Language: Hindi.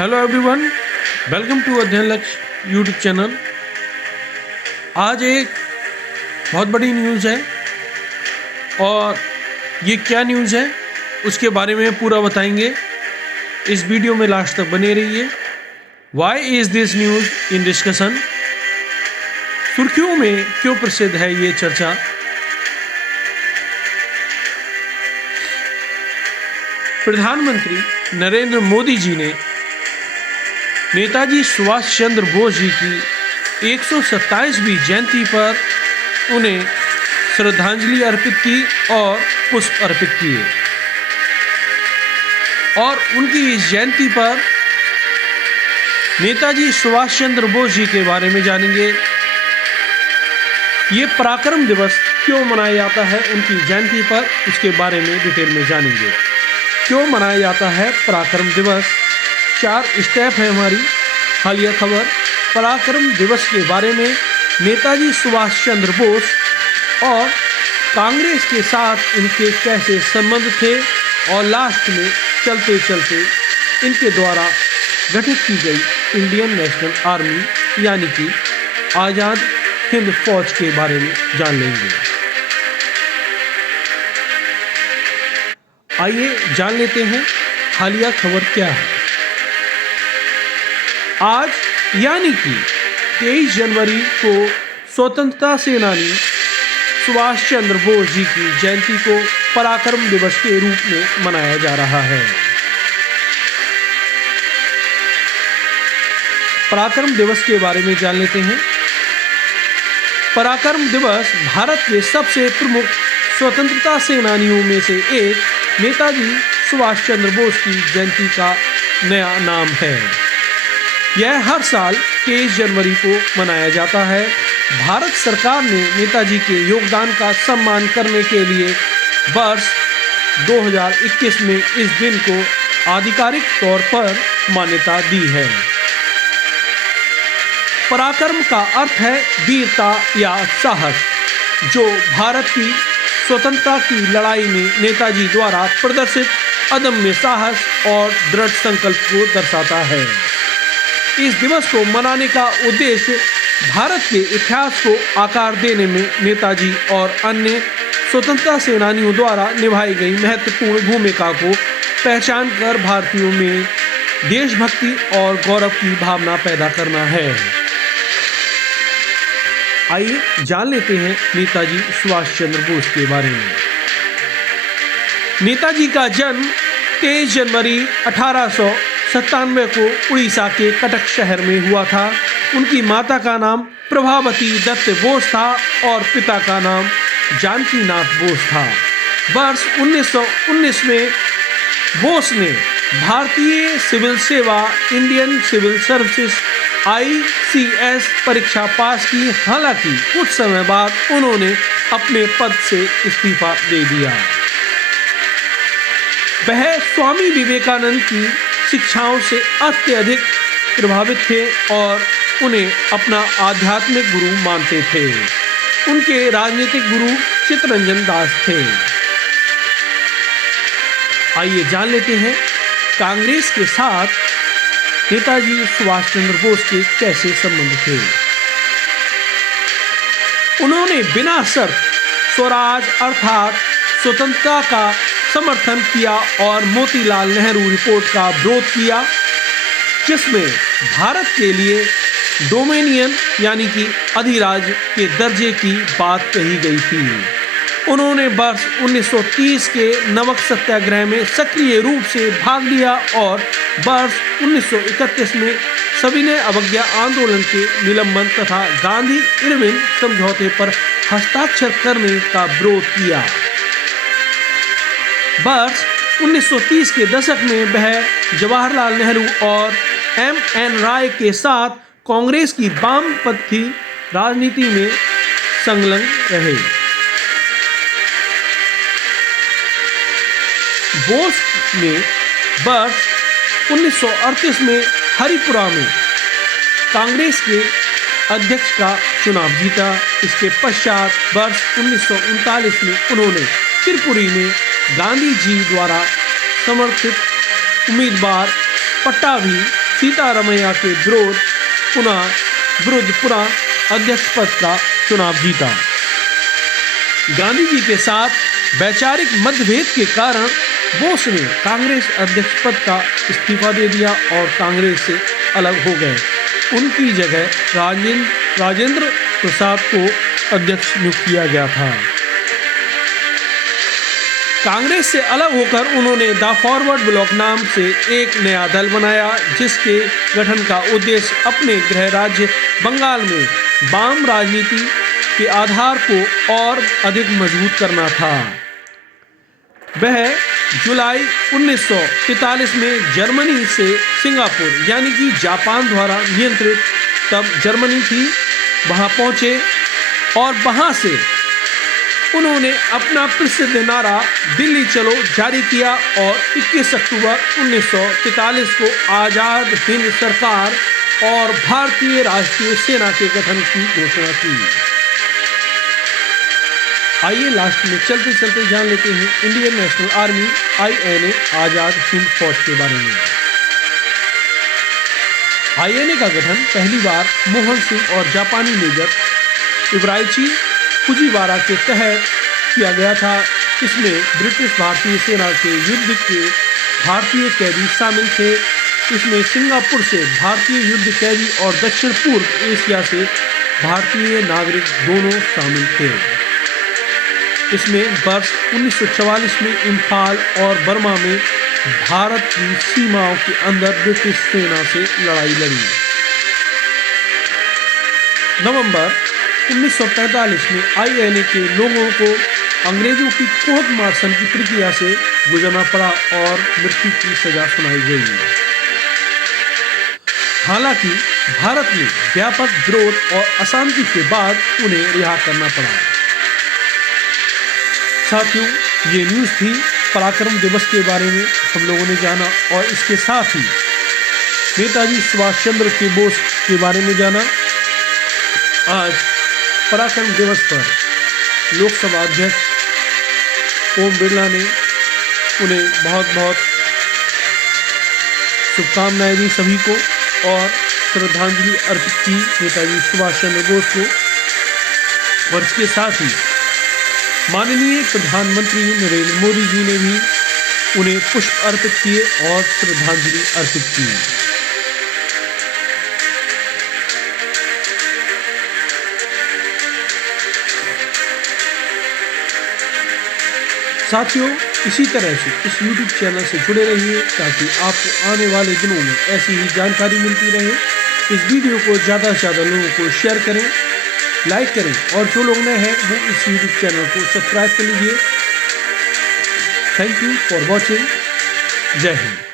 हेलो एवरीवन, वेलकम टू अध्ययन लक्ष्य यूट्यूब चैनल। आज एक बहुत बड़ी न्यूज़ है और ये क्या न्यूज़ है उसके बारे में पूरा बताएंगे। इस वीडियो में लास्ट तक बने रहिए। Why is this news in discussion? सुर्खियों में क्यों प्रसिद्ध है ये चर्चा? प्रधानमंत्री नरेंद्र मोदी जी ने नेताजी सुभाष चंद्र बोस जी की 127वीं जयंती पर उन्हें श्रद्धांजलि अर्पित की और पुष्प अर्पित किए। और उनकी इस जयंती पर नेताजी सुभाष चंद्र बोस जी के बारे में जानेंगे। ये पराक्रम दिवस क्यों मनाया जाता है उनकी जयंती पर, उसके बारे में डिटेल में जानेंगे। क्यों मनाया जाता है पराक्रम दिवस? 4 स्टेप है हमारी हालिया खबर। पराक्रम दिवस के बारे में, नेताजी सुभाष चंद्र बोस और कांग्रेस के साथ इनके कैसे संबंध थे और लास्ट में चलते चलते इनके द्वारा गठित की गई इंडियन नेशनल आर्मी यानी कि आज़ाद हिंद फौज के बारे में जान लेंगे। आइए जान लेते हैं हालिया खबर क्या है। आज यानी कि 23 जनवरी को स्वतंत्रता सेनानी सुभाष चंद्र बोस जी की जयंती को पराक्रम दिवस के रूप में मनाया जा रहा है। पराक्रम दिवस के बारे में जान लेते हैं। पराक्रम दिवस भारत के सबसे प्रमुख स्वतंत्रता सेनानियों में से एक नेताजी सुभाष चंद्र बोस की जयंती का नया नाम है। यह हर साल 23 जनवरी को मनाया जाता है। भारत सरकार ने नेताजी के योगदान का सम्मान करने के लिए वर्ष 2021 में इस दिन को आधिकारिक तौर पर मान्यता दी है। पराक्रम का अर्थ है वीरता या साहस, जो भारत की स्वतंत्रता की लड़ाई में नेताजी द्वारा प्रदर्शित अदम्य साहस और दृढ़ संकल्प को दर्शाता है। इस दिवस को मनाने का उद्देश्य भारत के इतिहास को आकार देने में नेताजी और अन्य स्वतंत्रता सेनानियों द्वारा निभाई गई महत्वपूर्ण भूमिका को पहचान कर भारतीयों में देशभक्ति और गौरव की भावना पैदा करना है। आइए जान लेते हैं नेताजी सुभाष चंद्र बोस के बारे में। नेताजी का जन्म 23 जनवरी 1897 को उड़ीसा के कटक शहर में हुआ था। उनकी माता का नाम प्रभावती दत्त बोस था और पिता का नाम जानकीनाथ बोस था। वर्ष 1919 में बोस ने भारतीय सिविल सेवा इंडियन सिविल सर्विसेज ICS परीक्षा पास की। हालांकि कुछ समय बाद उन्होंने अपने पद से इस्तीफा दे दिया। वह स्वामी विवेकानंद की शिक्षाओं से अत्यधिक प्रभावित थे और उन्हें अपना आध्यात्मिक गुरु मानते थे। उनके राजनीतिक गुरु चित्तरंजन दास थे। आइए जान लेते हैं कांग्रेस के साथ नेताजी सुभाष चंद्र बोस के कैसे संबंध थे। उन्होंने बिना शर्त स्वराज अर्थात स्वतंत्रता का समर्थन किया और मोतीलाल नेहरू रिपोर्ट का विरोध किया, जिसमें भारत के लिए डोमिनियन यानी कि अधिराज के दर्जे की बात कही गई थी। उन्होंने वर्ष 1930 के नमक सत्याग्रह में सक्रिय रूप से भाग लिया और वर्ष 1931 में सविनय अवज्ञा आंदोलन के निलंबन तथा गांधी इरविन समझौते पर हस्ताक्षर करने का विरोध किया। वर्ष 1930 के दशक में वह जवाहरलाल नेहरू और MN राय के साथ कांग्रेस की वामपंथी राजनीति में संलग्न रहे। बोस ने वर्ष 1938 में हरिपुरा में कांग्रेस के अध्यक्ष का चुनाव जीता। इसके पश्चात वर्ष 1939 में उन्होंने त्रिपुरी में गांधी जी द्वारा समर्थित उम्मीदवार पट्टाभी सीतारमैया के विरुद्ध पुनः अध्यक्ष पद का चुनाव जीता। गांधी जी के साथ वैचारिक मतभेद के कारण बोस ने कांग्रेस अध्यक्ष पद का इस्तीफा दे दिया और कांग्रेस से अलग हो गए। उनकी जगह राजेंद्र प्रसाद को अध्यक्ष नियुक्त किया गया था। कांग्रेस से अलग होकर उन्होंने द फॉरवर्ड ब्लॉक नाम से एक नया दल बनाया, जिसके गठन का उद्देश्य अपने गृह राज्य बंगाल में वाम राजनीति के आधार को और अधिक मजबूत करना था। वह जुलाई 1943 में जर्मनी से सिंगापुर यानी कि जापान द्वारा नियंत्रित तब जर्मनी थी, वहां पहुंचे और वहां से उन्होंने अपना प्रसिद्ध नारा दिल्ली चलो जारी किया और 21 अक्टूबर 1943 को आज़ाद हिंद सरकार और भारतीय राष्ट्रीय सेना के गठन की घोषणा की। आइए लास्ट में चलते चलते जान लेते हैं Indian national army INA Azad Hind फौज के बारे में। INA का गठन पहली बार मोहन सिंह और जापानी मेजर इब्राइची फुजीवारा के तहत किया गया था। इसमें ब्रिटिश भारतीय सेना के युद्ध के भारतीय कैदी शामिल थे। इसमें सिंगापुर से भारतीय युद्ध कैदी और दक्षिण पूर्व एशिया से भारतीय नागरिक दोनों शामिल थे। इसमें वर्ष 1944 में इम्फाल और बर्मा में भारत की सीमाओं के अंदर ब्रिटिश सेना से लड़ाई लड़ी। नवंबर 1945 में INA के लोगों को अंग्रेजों की कोर्ट मार्शल की प्रक्रिया से गुजरना पड़ा और मृत्यु की सजा सुनाई गई। हालांकि भारत में व्यापक विरोध और अशांति के बाद उन्हें रिहा करना पड़ा। साथियों, ये न्यूज़ थी पराक्रम दिवस के बारे में हम लोगों ने जाना और इसके साथ ही नेताजी सुभाष चंद्र बोस के बारे में जाना। आज पराक्रम दिवस पर लोकसभा अध्यक्ष ओम बिरला ने उन्हें बहुत बहुत शुभकामनाएं दी सभी को और श्रद्धांजलि अर्पित की नेताजी सुभाष चंद्र बोस को। और इसके साथ ही माननीय प्रधानमंत्री नरेंद्र मोदी जी ने भी उन्हें पुष्प अर्पित किए और श्रद्धांजलि अर्पित की। साथियों, इसी तरह से इस YouTube चैनल से जुड़े रहिए ताकि आपको आने वाले दिनों में ऐसी ही जानकारी मिलती रहे। इस वीडियो को ज़्यादा से ज़्यादा लोगों को शेयर करें, लाइक करें और जो लोग नए हैं वो इस YouTube चैनल को सब्सक्राइब कर लीजिए। Thank you for watching. जय हिंद।